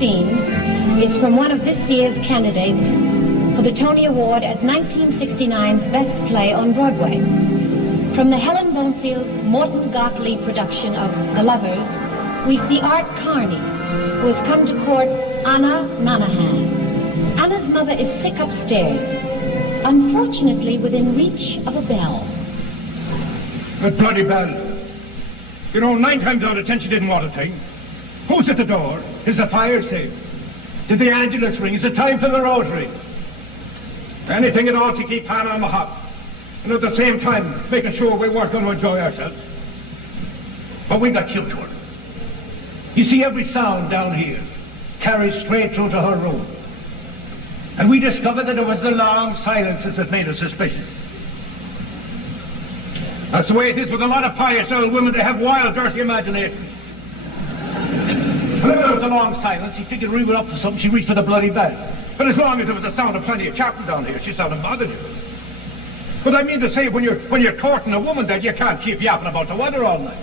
scene is from one of this year's candidates for the Tony Award as 1969's Best Play on Broadway. From the Helen Bonefield's Morton Gottlieb production of The Lovers, we see Art Carney, who has come to court Anna Mannahan. Anna's mother is sick upstairs, unfortunately within reach of a bell. That bloody bell. You know, 9 times out of 10 she didn't want a thing. Who's at the door? Is the fire safe? Did the Angelus ring? Is it time for the rosary? Anything at all to keep Hannah on the hop. And at the same time, making sure we weren't going to enjoy ourselves. But we got killed to her. You see, every sound down here carries straight through to her room. And we discovered that it was the long silences that made us suspicious. That's the way it is with a lot of pious old women. They have wild, dirty imaginations. Whenever there was a long silence, he figured we were up to something. She reached for the bloody bell. But as long as there was a sound of plenty of chatter down here, she sounded bothered you. But I mean to say, when you're courting a woman, that you can't keep yapping about the weather all night.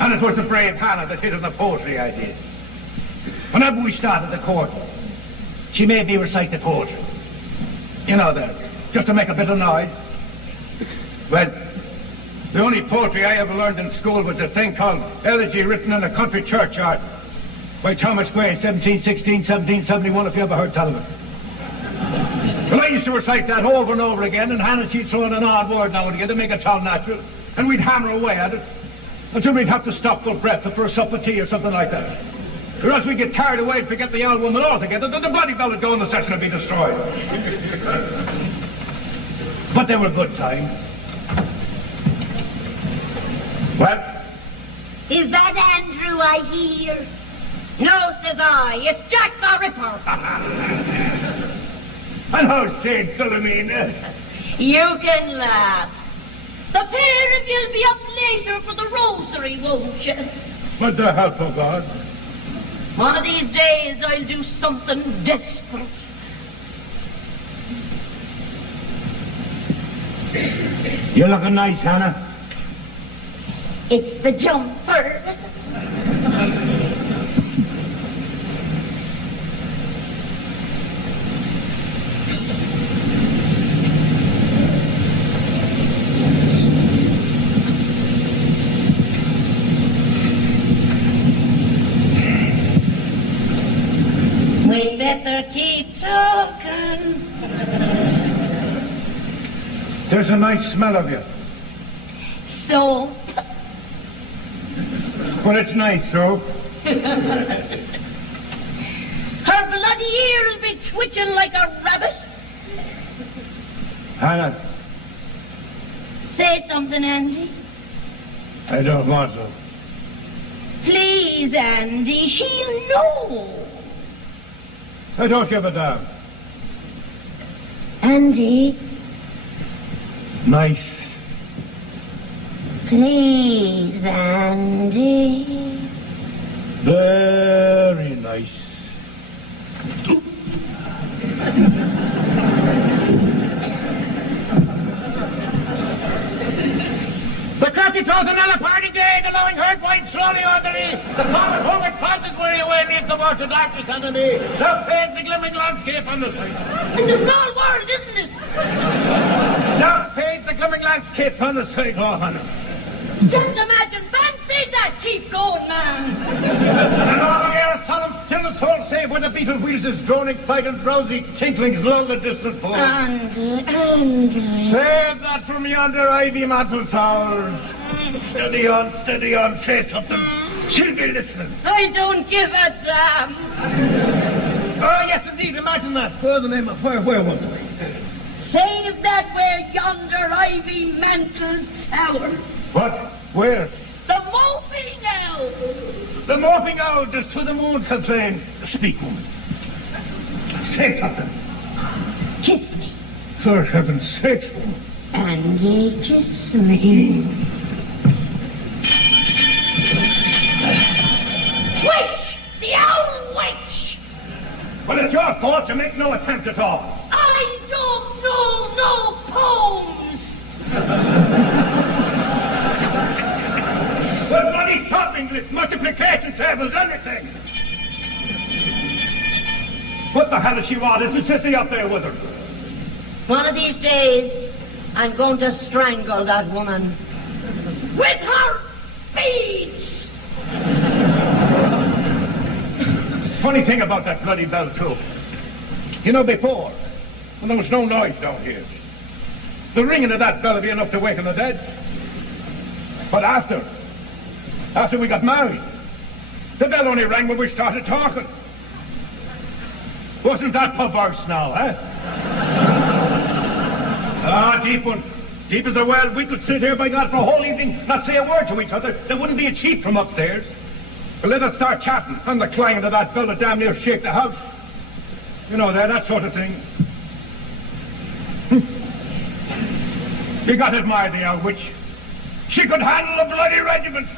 And it was the brave Hannah that hit on the poetry idea. Whenever we started the court, she made me recite the poetry. You know that, just to make a bit of noise. Well, the only poetry I ever learned in school was a thing called Elegy Written in a Country Churchyard by Thomas Gray, 1716, 1771, if you ever heard tell of it. Well, I used to recite that over and over again, and Hannah, she'd throw in an odd word now and again to make it sound natural, and we'd hammer away at it until we'd have to stop for breath or for a sup of tea or something like that. Or else we'd get carried away and forget the old woman altogether, then the bloody bell would go and the session would be destroyed. But they were good times. Well? Is that Andrew I hear? No, says I, it's Jack the Ripper. And how's St. Philomena? You can laugh. The pair of you'll be up later for the rosary, won't you? With the help of God. One of these days I'll do something desperate. You're looking nice, Hannah. It's the jumper. We better keep talking. There's a nice smell of you. Soap. Well, it's nice, soap. Her bloody ear'll be twitching like a rabbit. Hannah. Say something, Andy. I don't want to. Please, Andy, she'll know. I don't give a damn. Andy. Nice. Please, Andy. Very nice. The $30,000 party day, the loving herd winds slowly on the knee. The common hungry passes weary away leaves the water darkness underneath. The faint, the glimmering landscape on the side. It's a small world, isn't it? The faint, the glimmering landscape on the side, oh, honey. Just imagine, fancy that. Keep going, man. And all the air is solemn, still the soul save where the beetle wheels is droning, fight and drowsy tinklings lull the distant fall. Andy. Save that from yonder ivy mantle towers. Steady on, say something. She'll be listening. I don't give a damn. Oh, yes, indeed, imagine that. Where the name of, where was I? Save that where yonder ivy mantle tower. What? Where? The moping owl. The morphing owl just to the moon complained. Speak, woman. Say something. Kiss me. For heaven's sake, woman. Andy, kiss me. Witch! The owl witch! Well, it's your fault to make no attempt at all. I don't know no poems. Well, bloody shopping list, multiplication tables, everything. What the hell is she want? Is the sissy up there with her? One of these days, I'm going to strangle that woman. With her feet! Funny thing about that bloody bell, too. You know, before, when there was no noise down here, the ringing of that bell would be enough to waken the dead. But after we got married, the bell only rang when we started talking. Wasn't that perverse now, eh? Deep one. Deep as a well. We could sit here, by God, for a whole evening, not say a word to each other. There wouldn't be a cheep from upstairs. But let us start chatting, and the clanging of that bell would damn near shake the house. You know, that sort of thing. You got to admire the old witch. She could handle a bloody regiment.